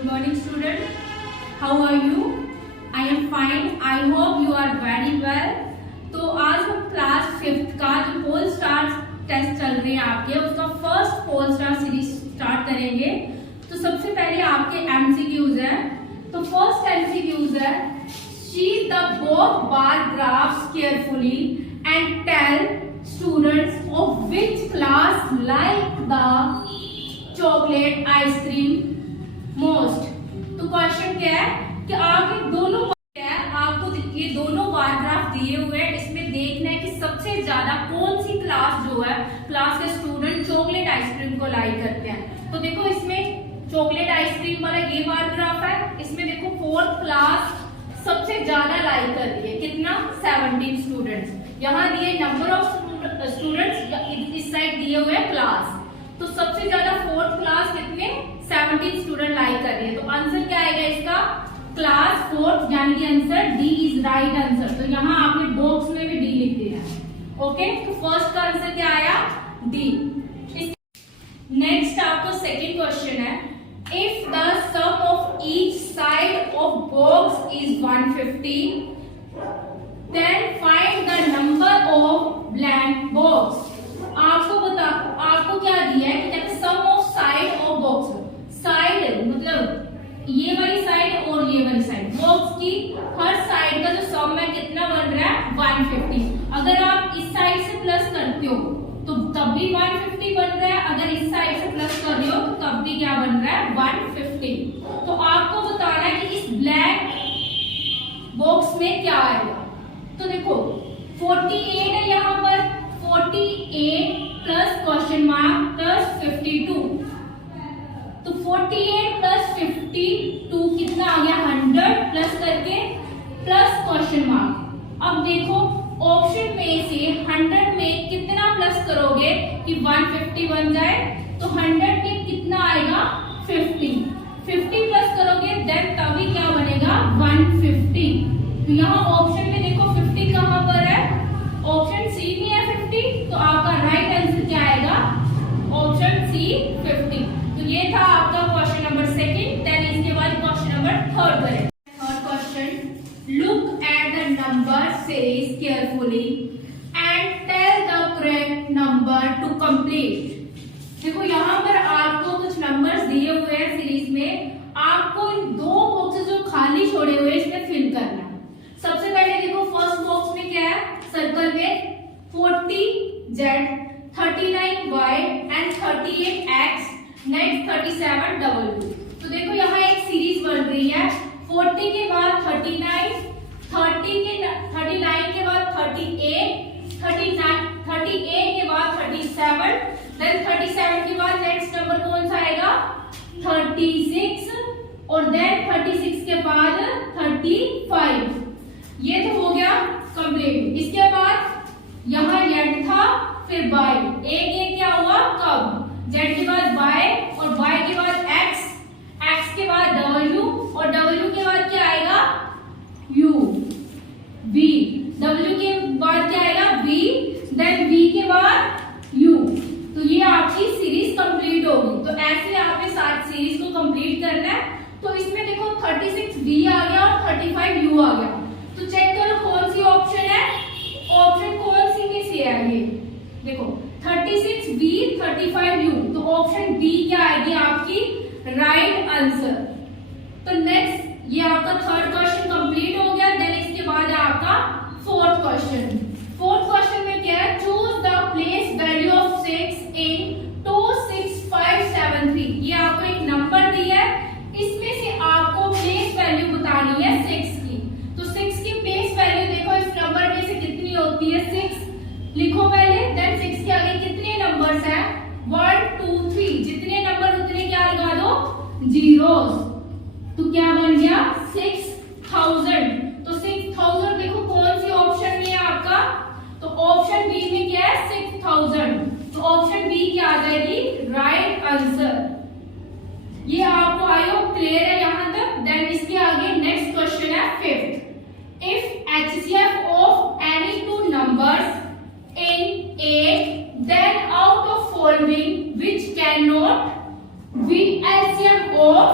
Good morning, student. How are you? I am fine. I hope you are very well. तो आज हम class 5th का जो pole star test चल रहे हैं आपके, उसका first pole star series start करेंगे। तो सबसे पहले आपके एमसीक्यूज है। तो फर्स्ट एमसीक्यूज है, sheet the both bar graphs carefully and tell students of which class like the chocolate ice cream most. तो क्वेश्चन क्या है कि आप दोनों आपको ये दोनों बार ग्राफ दिए हुए हैं, इसमें देखना है कि सबसे ज्यादा कौन सी क्लास जो है क्लास के स्टूडेंट चॉकलेट आइसक्रीम को लाइक करते हैं। तो देखो इसमें चॉकलेट आइसक्रीम वाला ये बार ग्राफ है, इसमें देखो 4th क्लास सबसे ज्यादा लाइक कर रही है, कितना 17 स्टूडेंट्स। यहाँ दिए नंबर ऑफ स्टूडेंट्स, इस साइड दिए हुए क्लास। तो सबसे ज्यादा 4th क्लास कितने 17 स्टूडेंट लाइक कर रहे हैं। तो आंसर क्या आएगा इसका, क्लास 4th, यानी कि answer D is right answer. तो यहाँ आपने बॉक्स में भी डी लिख दिया। ओके, तो फर्स्ट का आंसर क्या आया, डी। नेक्स्ट आपको सेकंड क्वेश्चन है, if the sum of each side of box is 150 then find the number of blank box. आपको क्या दिया है कि कहते sum of side of box. Side मतलब ये वाली साइड और ये वाली साइड, बॉक्स की हर साइड का जो सम है कितना बन रहा है 150। अगर आप इस साइड से प्लस करते हो तो तब भी 150 बन रहा है, अगर इस साइड से प्लस कर रहे हो तो तब भी क्या बन रहा है 150। तो आपको बताना है कि इस ब्लैक बॉक्स में क्या आएगा। तो देखो 48 है यहाँ पर, 48 प्लस क्वेश्चन मार्क प्लस 52। तो 48 प्लस 52 कितना आ गया 100 प्लस करके प्लस क्वेश्चन मार्क। अब देखो ऑप्शन में से 100 में कितना प्लस करोगे कि 150 बन जाए। तो 100 में कितना आएगा 50 प्लस करोगे देन तभी क्या बनेगा 150। तो यहाँ ऑप्शन में देखो 50 कहां पर है, ऑप्शन सी में है 50। तो आपका राइट आंसर क्या आएगा, ऑप्शन सी 50। तो ये था आपका क्वेश्चन नंबर सेकंड। देन इसके बाद क्वेश्चन नंबर थर्ड करें। Third question, look at the number series carefully and tell the correct number to complete. देखो यहाँ पर आपको कुछ नंबर्स दिए हुए हैं सीरीज में, आपको इन दो बॉक्सेस जो खाली छोड़े हुए इसमें फिल करना है। सबसे पहले देखो फर्स्ट बॉक्स में क्या है, सर्कल में 40Z 39Y and 38X next 37W। तो देखो यहाँ एक सीरीज बन रही है, 40 के बाद 39, 39 के बाद 38, 38 के बाद 37, देन 37 के बाद नेक्स्ट नंबर कौन सा आएगा 36, और देन 36 के बाद 35। ये तो हो गया कंप्लीट। इसके बाद यहाँ जेड था, फिर बाय, एक क्या हुआ कब, जेड के बाद बाय, और बाय के बाद एक्स, एक्स के बाद डब्ल्यू, और डब्ल्यू के बाद क्या आएगा यू, वी, डब्ल्यू के बाद क्या आएगा वी, देन वी के बाद यू। तो ये आपकी सीरीज कंप्लीट होगी। तो ऐसे आपने सात सीरीज को कंप्लीट करना है। तो इसमें देखो 36 वी आ गया और 35 यू आ गया। तो चेक करो कौन सी ऑप्शन है, ऑप्शन कौन सी में से है ये, देखो 36 बी 35 यू। तो ऑप्शन बी क्या आएगी आपकी राइट आंसर। तो नेक्स्ट ये आपका थर्ड क्वेश्चन कंप्लीट हो गया। देन इसके बाद है आपका फोर्थ क्वेश्चन। फोर्थ क्वेश्चन में क्या है, choose the place value of 6 इन 26573। ये आपको एक नंबर दिया है, इसमें से आपको प्लेस वैल्यू बतानी है 6 की। तो 6 की प्लेस वैल्यू देखो इस नंबर में से कितनी होती है 6 लिखो पहले, देन 6 के आगे कितने नंबर्स हैं 1 2 3, जितने नंबर उतने क्या लगा दो जीरोस। तो क्या बन गया 6000। तो 6000 देखो कौन सी ऑप्शन में है आपका, तो ऑप्शन बी में क्या है 6000। तो ऑप्शन बी क्या आ जाएगी राइट आंसर। ये आपको आई होप क्लियर है यहाँ तक। देन इसके आगे नेक्स्ट क्वेश्चन है fifth, if HCF of any two numbers in A, then out of following which cannot be LCM of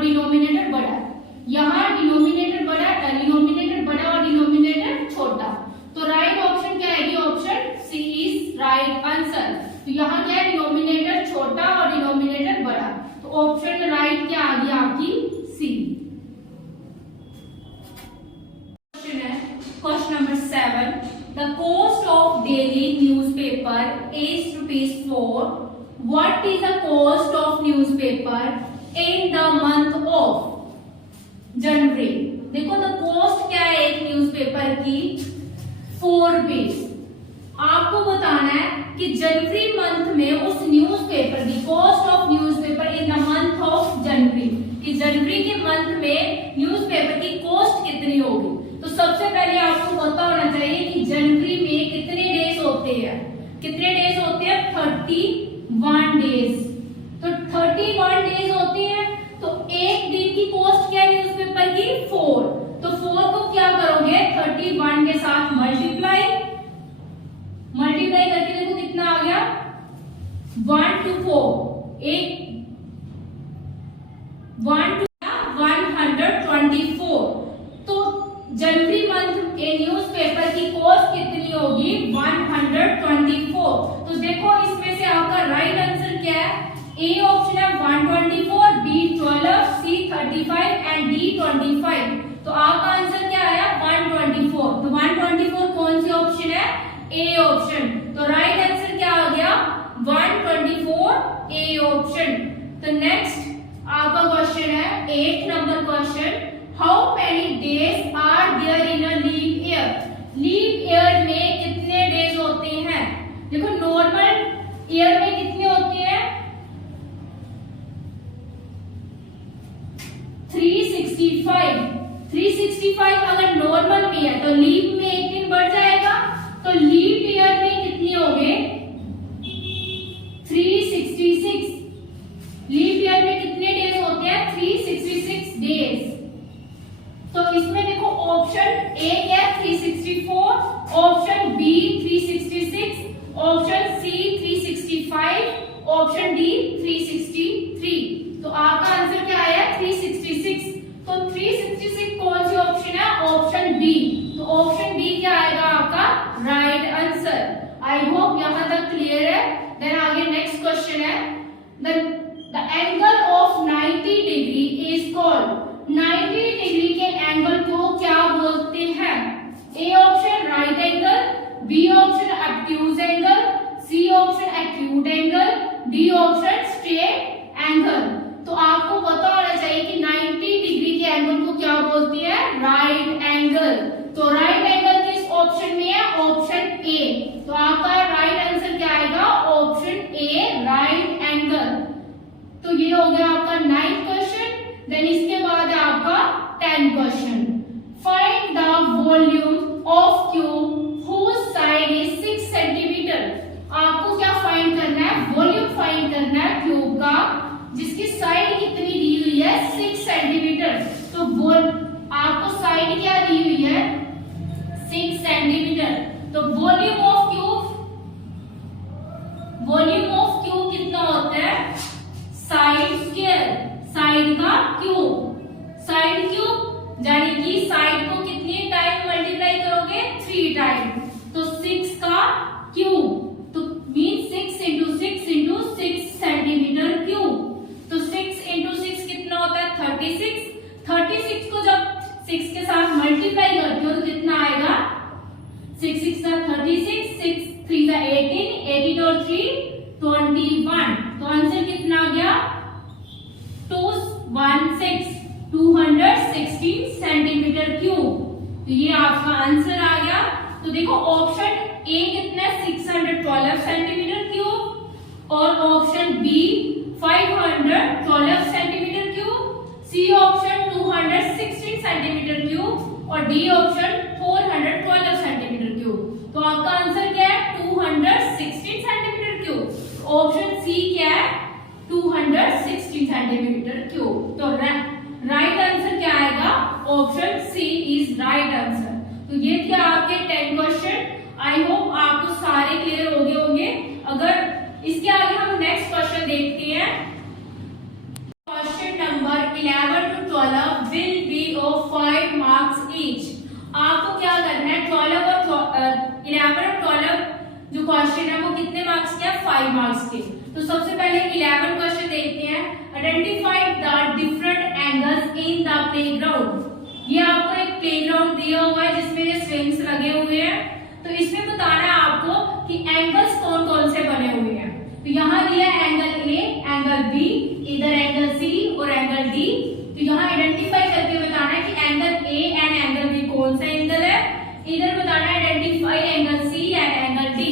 और डिनोमिनेटर बड़ा है। यहाँ डिनोमिनेटर बड़ा और डिनोमिनेटर छोटा, तो राइट ऑप्शन क्या आएगी? Option C is right answer. तो यहाँ क्या है? डिनोमिनेटर छोटा और डिनोमिनेटर बड़ा, तो ऑप्शन राइट क्या आ गई आपकी? सी। क्वेश्चन है question number 7, the cost of daily newspaper is ₹4. What is the cost of newspaper in the month of जनवरी? देखो द कॉस्ट क्या है एक न्यूज़पेपर की? ₹4। आपको बताना है कि जनवरी मंथ में उस न्यूज़पेपर की cost of newspaper in the month of January, कि जनवरी के मंथ में न्यूज़पेपर की कॉस्ट कितनी होगी। तो सबसे पहले आपको पता होना चाहिए कि जनवरी में कितने डेज होते हैं? कितने डेज होते हैं? 31 डेज। तो 31 डेज होते हैं, तो एक दिन की कॉस्ट क्या है न्यूज़पेपर की? 4। तो 4 को क्या करोगे? 31 के साथ मल्टीप्लाई करके देखो कितना आ गया? 1 to 4 एक 1 to 124। तो जनवरी मंथ ए न्यूज़पेपर की कॉस्ट कितनी होगी? 124। तो देखो इसमें से आपका राइट आंसर क्या है? ए ऑप्शन है 124, बी 12, सी 35 एंड डी 25। तो आपका आंसर क्या आया? 124। तो 124 कौन सी ऑप्शन है? A option. तो राइट आंसर क्या आ गया? 124 ए ऑप्शन। तो नेक्स्ट आपका क्वेश्चन है 8 number question, how many days are there in a leap year? Leap year में कितने डेज होते हैं? देखो नॉर्मल ईयर में कितने होते हैं? 365 अगर नॉर्मल में है तो लीप में एक दिन बढ़ जाएगा, तो लीप ईयर में कितने हो गए? 366। लीप ईयर में कितने डेज होते हैं? 366 डेज। तो इसमें देखो ऑप्शन ए क्या है? 364, option B 366, option C 365, option D 363। तो आपका आंसर क्या आया? 366। तो 366 कौन सी ऑप्शन है? Option B. तो ऑप्शन बी क्या आएगा आपका? Right answer. आई होप यहां तक क्लियर है। देन आगे नेक्स्ट क्वेश्चन है, the angle of 90 degree is called. 90 degree के एंगल को क्या बोलते हैं? A option right angle, B option obtuse angle, C option acute angle, D option straight angle. तो आपको पता होना चाहिए कि 90 डिग्री के एंगल को क्या बोलते हैं? Right angle. तो राइट एंगल किस ऑप्शन में है? Option A. तो आपका राइट आंसर क्या आएगा? Option A right angle. तो ये हो गया आपका 9th क्वेश्चन। देन इसके बाद है आपका 10th question, find the volume of cube whose side is 6 centimetre. आपको क्या फाइंड करना है? वॉल्यूम फाइंड करना है क्यूब का जिसकी साइड कितनी दी हुई है? 6 सेंटीमीटर। तो आपको साइड क्या दी हुई है? 6 सेंटीमीटर। तो वॉल्यूम ऑफ क्यूब कितना होता है? साइड स्क्वायर, साइड का क्यूब। साइड क्यूब यानी कि साइड को कितनी टाइम मल्टीप्लाई करोगे? 3 टाइम। तो 6 का क्यूब, तो मीन 6 इंटू 6 सेंटीमीटर क्यूब। तो 6 इंटू 6 कितना होता है? 36। 36 को जब 6 के साथ मल्टीप्लाई करते हो तो कितना आएगा? 6 6 36, 6 3 18, 18 और 3 21। तो आंसर कितना आ गया? 216 सेंटीमीटर क्यूब। तो ये आपका आंसर आ गया। तो देखो ऑप्शन ए कितना है? 612 सेंटीमीटर क्यूब, और option B 512 centimetre cube, C option 216 centimetre cube, और डी ऑप्शन 412 सेंटीमीटर क्यूब। तो आपका आंसर क्या है? 216 सेंटीमीटर क्यूब। ऑप्शन सी क्या है? 216 सेंटीमीटर क्यूब। तो राइट आंसर क्या आएगा? Option C is right answer. तो ये थे आपके 10 क्वेश्चन। आई होप आपको सारे क्लियर हो गए होंगे। अगर इसके आगे हम नेक्स्ट क्वेश्चन देखते हैं, क्वेश्चन नंबर 11 5 मार्क्स के। तो सबसे पहले 11 क्वेश्चन देखते हैं। Identify the different angles in the playground. ये आपको एक प्लेग्राउंड दिया हुआ है जिसमें ये स्विंग्स लगे हुए हैं। तो इसमें बताना है आपको कि एंगल्स कौन कौन से बने हुए हैं। तो यहाँ दिया एंगल ए, एंगल बी, इधर एंगल सी और एंगल डी। तो यहाँ आइडेंटिफाई करके बताना है कि angle A and angle B कौन सा एंगल है। इधर बताना है identify angle C and angle D.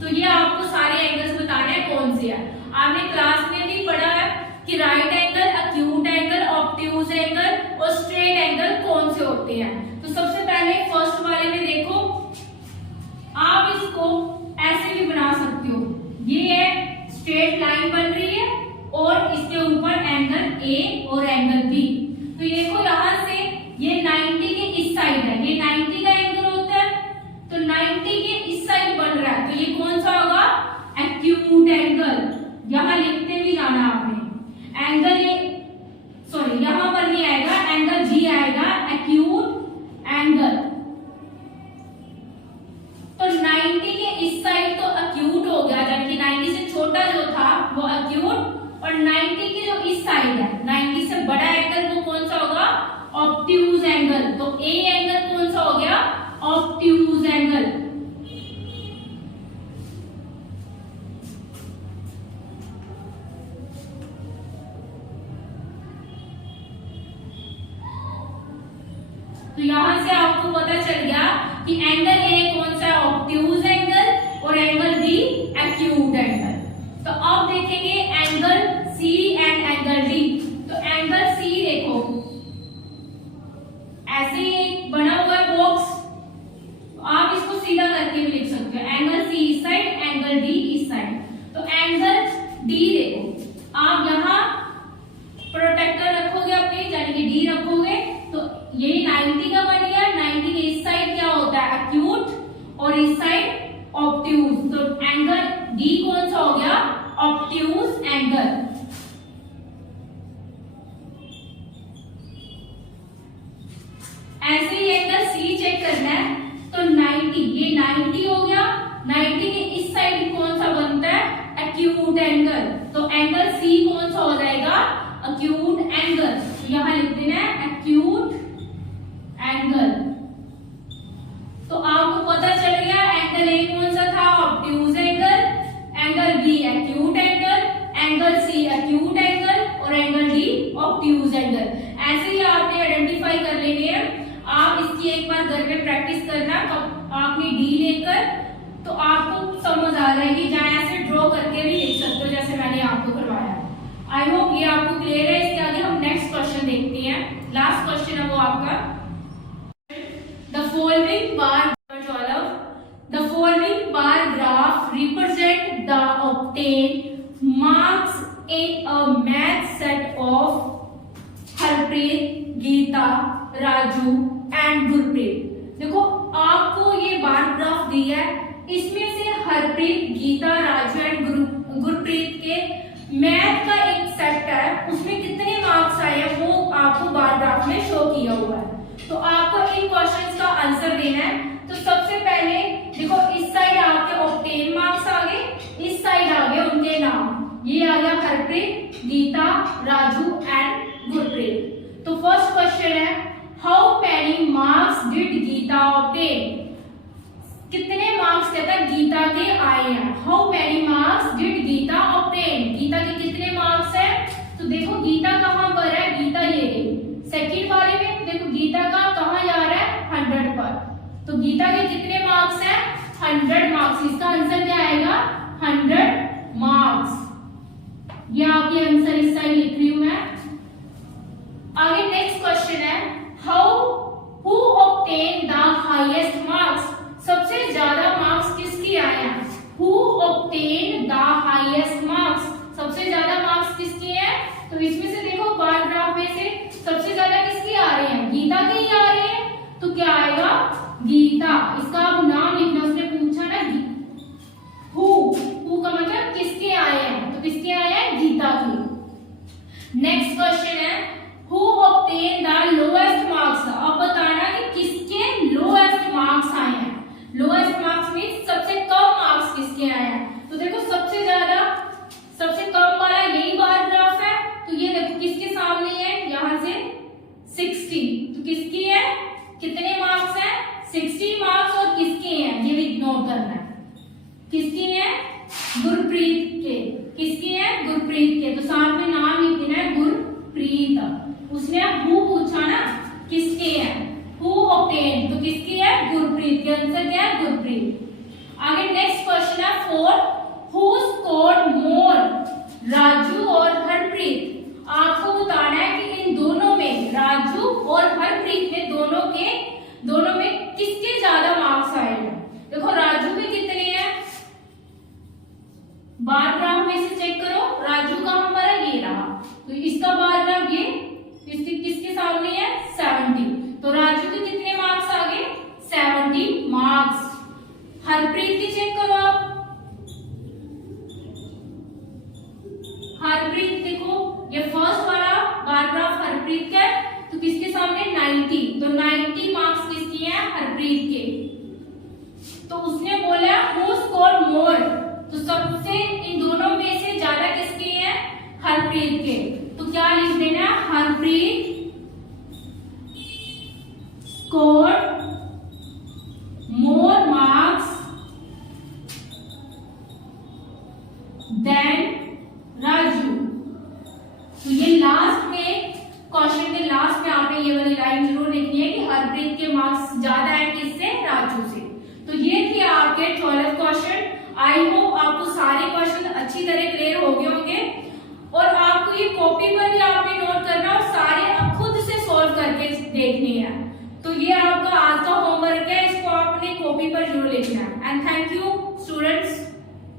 तो ये आपको सारे एंगल्स बताने हैं कौन से है। आपने क्लास में भी पढ़ा है कि right angle, acute angle, obtuse angle और स्ट्रेट एंगल कौन से होते हैं। तो सबसे पहले फर्स्ट वाले में देखो, आप इसको ऐसे भी बना सकते हो। ये है स्ट्रेट लाइन बन रही है और इसके ऊपर एंगल ए और एंगल बी। तो ये देखो यहाँ से ये 90 के इस साइड है, ये 90 का एंगल होता है। तो 90 के इस साइड बन रहा है, तो ये कौन सा होगा, एक्यूट एंगल। यहाँ लिखते भी जाना आपने। एंगल ये सॉरी यहाँ पर नहीं आएगा, एंगल जी आएगा, एक्यूट एंगल। तो 90 के इस साइड तो एक्यूट हो गया, यानी कि 90 से छोटा जो था वो एक्यूट, और 90 के जो इस साइड है 90 से बड़ा एंगल वो कौन सा होगा, ऑब्ट्यूज एंगल। तो ए एंगल कौन सा हो गया, ऑब्ट्यूज एंगल। तो यहां से आपको पता चल गया कि एंगल ए कौन सा, ऑब्ट्यूज एंगल, और एंगल बी एक्यूट एंगल। तो अब देखेंगे angle C and angle D. तो एंगल सी देखो ऐसे ही बना हुआ है बॉक्स, तो आप इसको सीधा करके भी लिख सकते हो। एंगल सी इस साइड, एंगल डी इस साइड। तो एंगल डी देखो, आप यहाँ प्रोटेक्टर रखोगे अपने, यानी कि डी रखोगे, तो ये 90 का बन गया। 90 के इस साइड क्या होता है, एक्यूट, और इस साइड ऑब्ट्यूज। तो एंगल डी कौन सा हो गया, ऑब्ट्यूज एंगल। ऐसे ही एंगल सी चेक करना है। तो 90, ये 90 हो गया। 90 के इस साइड कौन सा बनता है, एक्यूट एंगल। तो एंगल सी कौन सा हो जाएगा, एक्यूट एंगल। तो यहां लिख देना है एक्यूट एंगल। तो आपको पता चल गया एंगल ए कौन सा था, obtuse angle, angle B acute angle, angle C acute angle, और एंगल डी ऑब्ट्यूज एंगल। ऐसे ही आपने आइडेंटिफाई कर लेने हैं। आप इसकी एक बार घर में प्रैक्टिस करना, आपने डी लेकर, तो आपको समझ आ जाएगी। जहां ऐसे ड्रॉ करके भी लिख सकते हो जैसे मैंने आपको करवाया। आई होप ये आपको क्लियर है। इसके आगे हम नेक्स्ट क्वेश्चन देखते हैं। लास्ट क्वेश्चन है वो आपका, the following bar 12, the following bar graph represent the obtain marks in a math set of Harpreet, Geeta, Raju and Gurpreet. देखो आपको ये बार ग्राफ दी है, इसमें से हरप्रीत, गीता, राजू एंड गुरप्रीत के मैथ का एक सेट है, उसमें कितने मार्क्स आए हैं वो आपको बार ग्राफ में शो किया हुआ है। तो आपको इन क्वेश्चंस का आंसर देना है। तो सबसे पहले देखो इस साइड आपके ऑब्टेन मार्क्स आ गए, इस साइड आ गए उनके नाम। ये आ गया हरप्रीत, गीता, राजू एंड गुरप्रीत। तो फर्स्ट क्वेश्चन है, how many marks did Geeta obtain. कितने मार्क्स कहता है गीता के आए हैं। How many marks did Geeta obtain, Geeta के कितने मार्क्स है। तो देखो गीता कहां पर है, गीता ये सेकंड वाले में देखो गीता का कहां जा रहा है, 100 पर। तो गीता के कितने मार्क्स है, 100 मार्क्स। इसका आंसर क्या आएगा, 100 मार्क्स। ये आपके आंसर इस साइड लिख रही हूं मैं। आगे नेक्स्ट क्वेश्चन है, who obtain the highest marks. सबसे ज्यादा मार्क्स किसके आए हैं, who obtain the highest marks. सबसे ज्यादा मार्क्स किसके हैं। तो इसमें से देखो बार ग्राफ में से सबसे ज्यादा किसके आ रहे हैं, गीता के ही आ रहे हैं। तो क्या आएगा, गीता। इसका आप नाम लिखना, उसने पूछा ना हु का मतलब किसके आए हैं, तो किसके आए हैं, गीता के। नेक्स्ट क्वेश्चन है, who obtain the lowest Gurpreet के। किसकी है? गुरप्रीत के। तो साथ में नाम लिख देना है गुरप्रीत। उसने हु पूछा ना, किसके है? हु ऑब्टेन, तो किसकी है? गुरप्रीत के। आंसर क्या है? गुरप्रीत। आगे नेक्स्ट क्वेश्चन है 4, हु स्कोर्ड मोर, राजू और हरप्रीत। आपको बताना है कि इन दोनों में, राजू और हरप्रीत में, दोनों में किसके ज्यादा मार्क्स आए हैं। देखो राजू के कितने हैं, बार ग्राफ में से चेक करो। राजू का नंबर है ये रहा, तो इसका बार ग्राफ ये किसके सामने है? 70। तो राजू के कितने मार्क्स आ गए? 70 मार्क्स। हरप्रीत की चेक करो आप। हरप्रीत देखो, ये फर्स्ट वाला बार ग्राफ हरप्रीत का है, तो किसके सामने? 90। तो 90 मार्क्स किसकी है? हरप्रीत के। तो उसने बोला हु स्कोर्ड मोर, तो सबसे इन दोनों में से ज्यादा किसकी है? हरप्रीत के। तो क्या लिख देना? Harpreet scored more marks than Raju. तो ये लास्ट में, क्वेश्चन के लास्ट में आपने ये वाली लाइन जरूर लिखनी है कि हरप्रीत के मार्क्स ज्यादा है किससे? राजू से। तो ये थे आपके 12 क्वेश्चन। आई होप आपको सारे क्वेश्चन अच्छी तरह क्लियर हो गए होंगे।